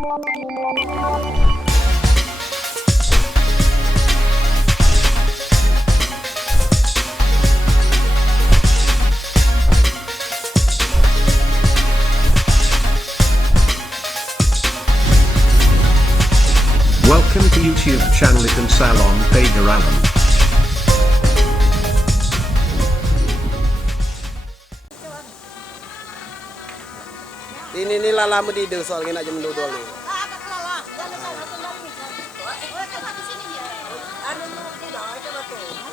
Welcome to YouTube channel Ikan Salon Pager Alam. Ini lama di dulu soal kena jam dudul nih.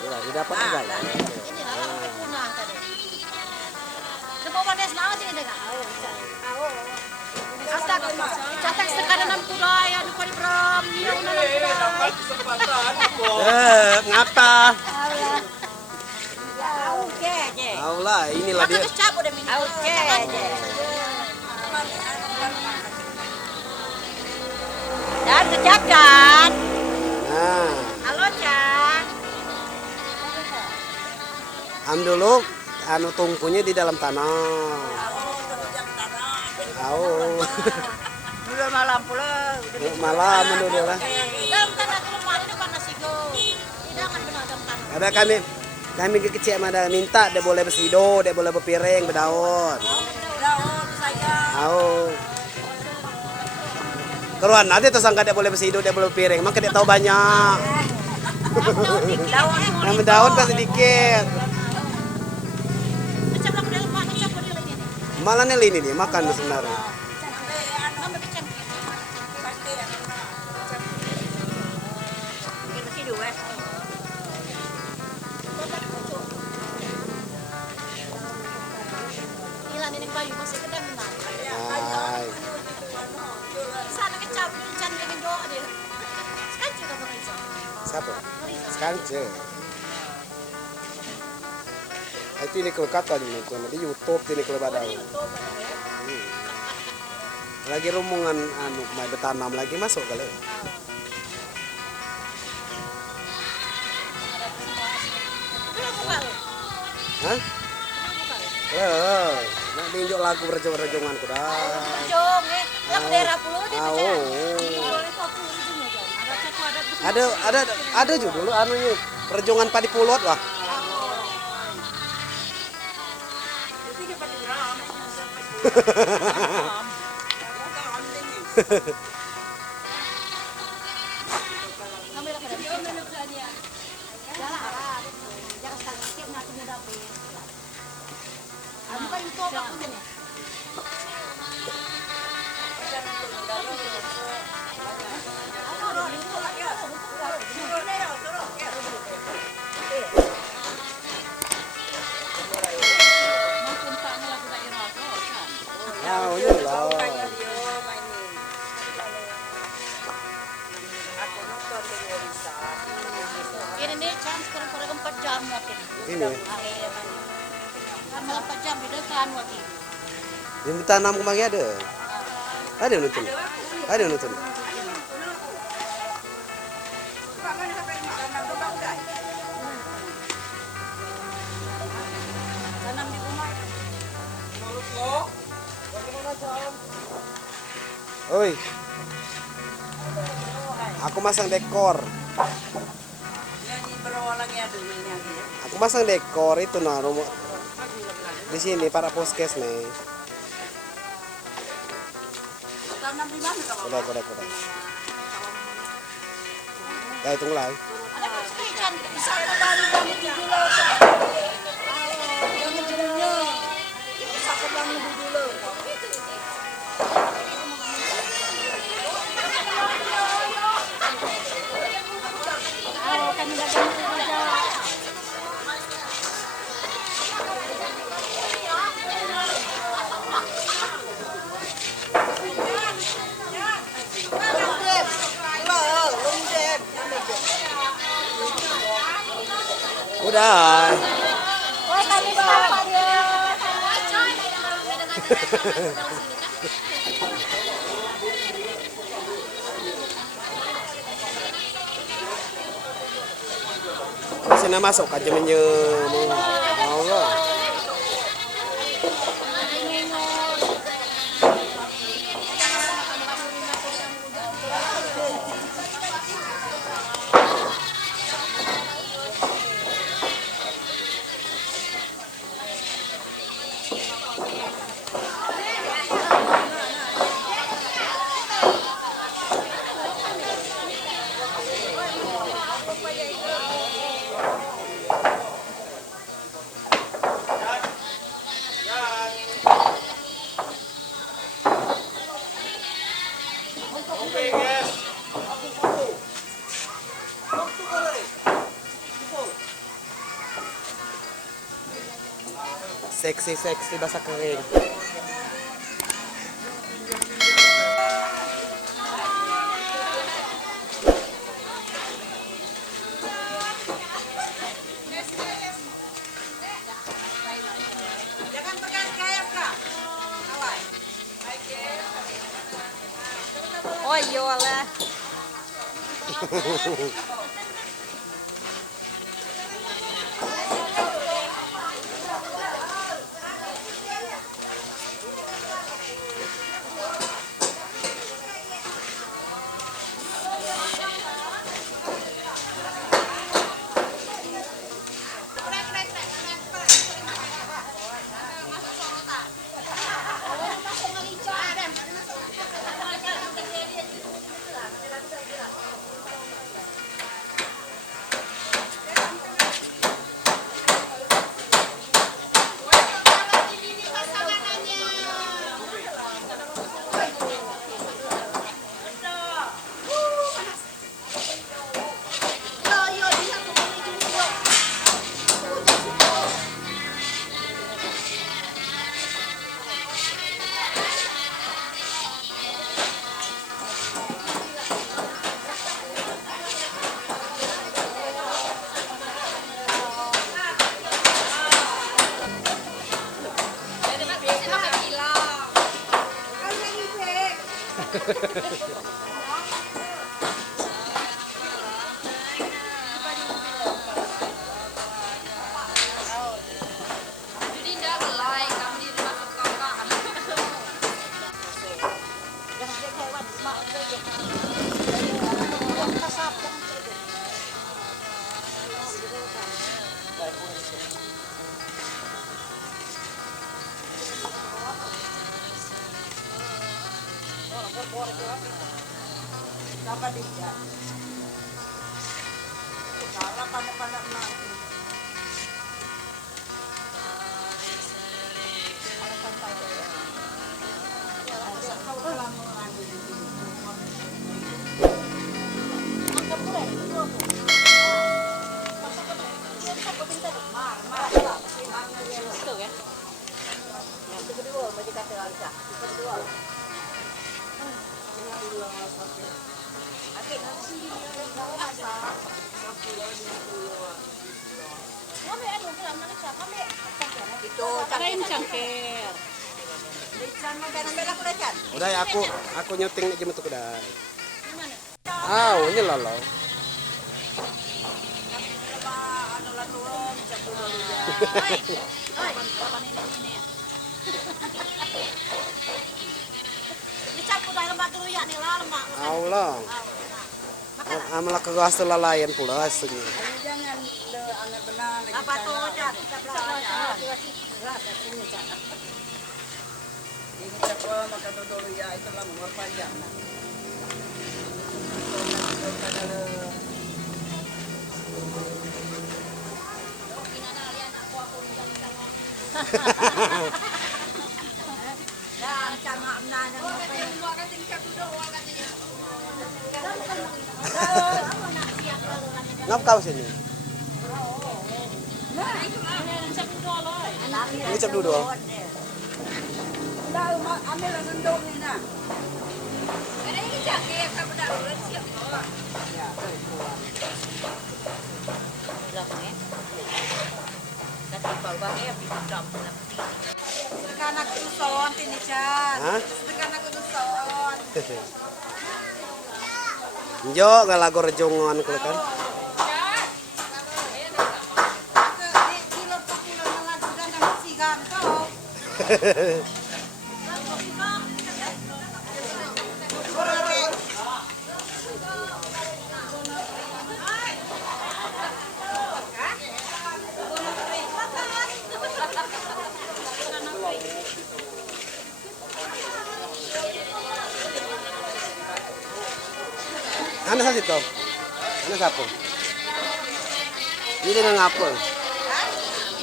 Ya, didapat juga ya. Ngapa? Aulah, inilah dia. Dan kecap kan? Nah, Halo Cak. am dulu anu tungkunya di dalam tanah. Oh. Udah malam pula. Malam dulu lah. Dalam tanah kelemahan itu panas itu. Tidak akan benar dalam tanah. Ada kami kecil ada minta dia boleh bersido, dia boleh berpiring, berdaun. Daun saya. Oh. Keruan nanti tersangka dia boleh bersido, dia boleh berpiring, maka dia tahu banyak. Daun Yang daun kan sedikit. kecap lah dalam mana kecap boleh lagi nih. Malah ini dia makan sebenarnya. Mama kecap. Kita sih dua. Hilang ini kayu masih kedang benar. Hai. Sana kecap can dengan doa dia. Sekarang juga Marisa. Siapa? Skance. Itu ini kalau kata di YouTube ini kalau badau. Lagi rombongan anu mai bertanam lagi masuk kali. Hah? Nak tunjuk lagu berjong-berjongan ku dah. Jom yang daerah pulau dia Ada juga dulu anunya perjongan padi pulot wah. Ini loh. Ini nih chance kurang 4 jam mungkin. Ini. Malah 4 jam di depan waktu. Yang ditanam kemarin ada. Ada nonton. Ada nonton. Tanam di rumah. Oi. Aku masang dekor. Aku masang dekor itu nah rumah. Di sini para poskes nih. Tanam di mana kamu? Kuda. Ya hitung lah. Ada kan bisa baru bangun di dulu. Jangan dulunya. Bisa bangun di dulu. Kami datang saja. Udah. Oh, kami bawa dia. Sini masuk aja menyem. Allah. Seksi-seksi basah kering. Jangan pegang kayak Kak. Awas. Oh iya lah. Jadi enggak gelai kamu di rumah kakak. Dapat dia. Sekarang pandai-pandai menanti. Itu cangkir. Udah ya aku nyuting aja untuk udah. Ini lalau. Allah. Amalah kegas lalayan pula aslinya. Jangan le anak benar lagi. Apa tuh, Cak? Ini siapa makan dulu ya itulah nomor panjang. Dan sama menanya Ngap kau sini? Ini cap dulu. Dah ambil ngendong ni nah. Ada ini cangkir kamu dah udah siap loh. Ya, Belakangnya. Nanti bawa ya bisa Sekarang aku tuh son ini Chan. Hah? Sekarang aku tuh son. Jo ngalago rejongan kulo kan. Ano sa dito? Ano sa po? Hindi na ngapon.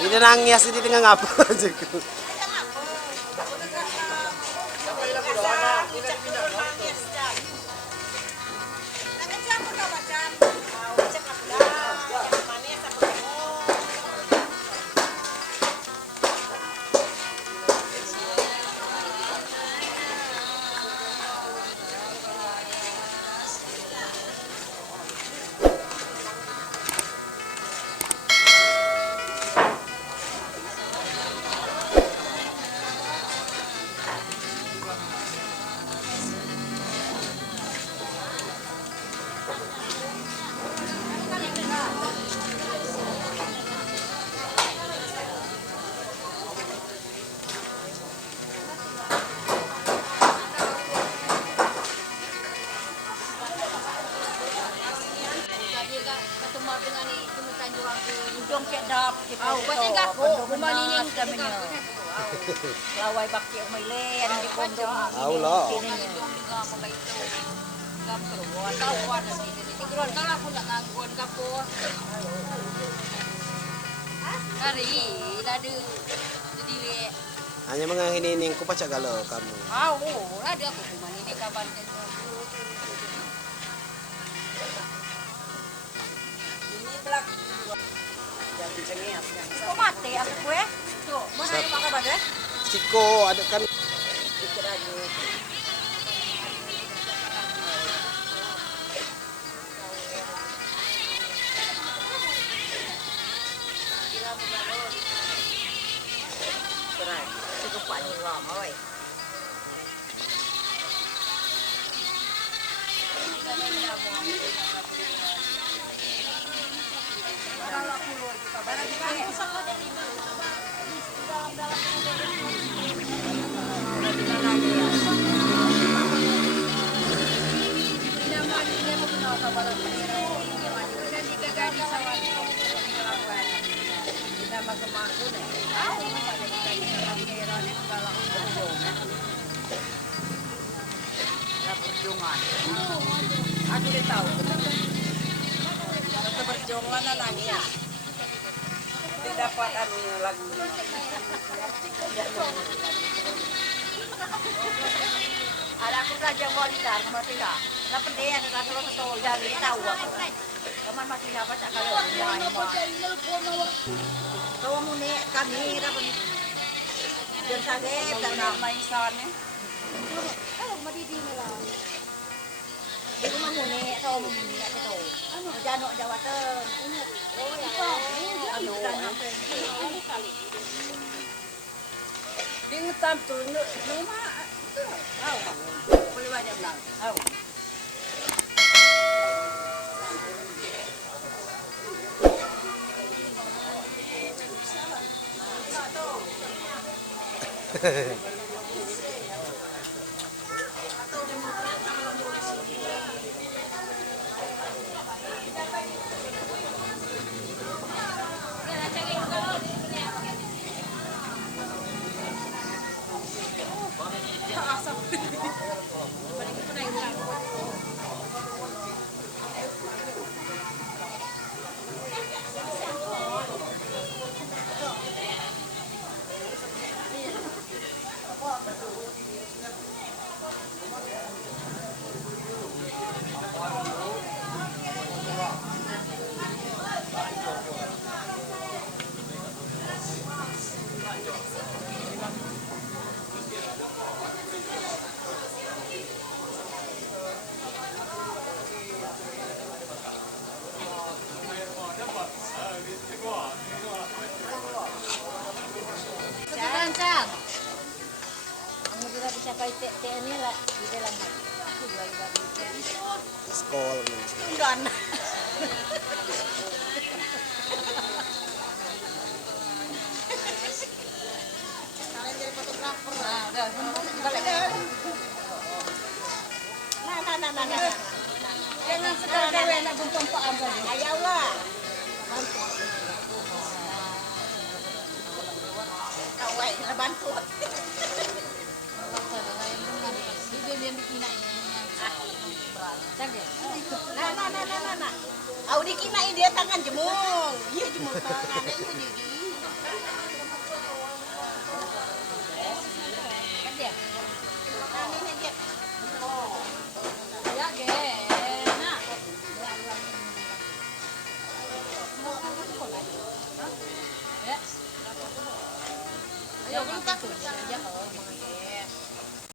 Hindi na nangyas, hindi na ngapon. dap kita. pati gako, kumanining kami niyo. Laway baki ang may len di kondo. Lo. Tigron ka lang kung nangaguan ka po. Kari, ladu. Jadi, Hanya mga hinining ko pa siya galo kamu. ladu aku kuman ini kapan kan. Ini belak. Jadi cengias. Kok mati aku kue? Tuh, mana yang makan bagai? Siko ada kan Pikir aja. Cukup pak jiwa, oi. Aku udah tahu. Kita berjuang na nangis. Tidak dapat anu lagu. Ada aku saja mau lihat mati lah. Tapi dia ada terus tahu dari tahu aku. Teman masih apa cak kalau mau. Tahu mu ni kami dapat. Dan saya dan May sana. di rumah mu ni tahu mu ni tak tahu. Jano jawatan. Oh ya. Anu Di ngetam tu rumah. Tahu. Boleh banyak nang. Tahu. Cang. Kamu juga bisa pakai ini lah di dalam hati. Aku juga bisa. sekolah. dan Kalian jadi fotografer. Nah, udah. balik nah. Jangan sekali dewe nak buntong pak ambil. Ayaw lah. Kawai na bantu. Bibiyan bikina ini. Cagak. Nah. Au dikinai dia tangan jemung. Iya jemung tangan itu jadi. Kan dia. Nah, ini dia.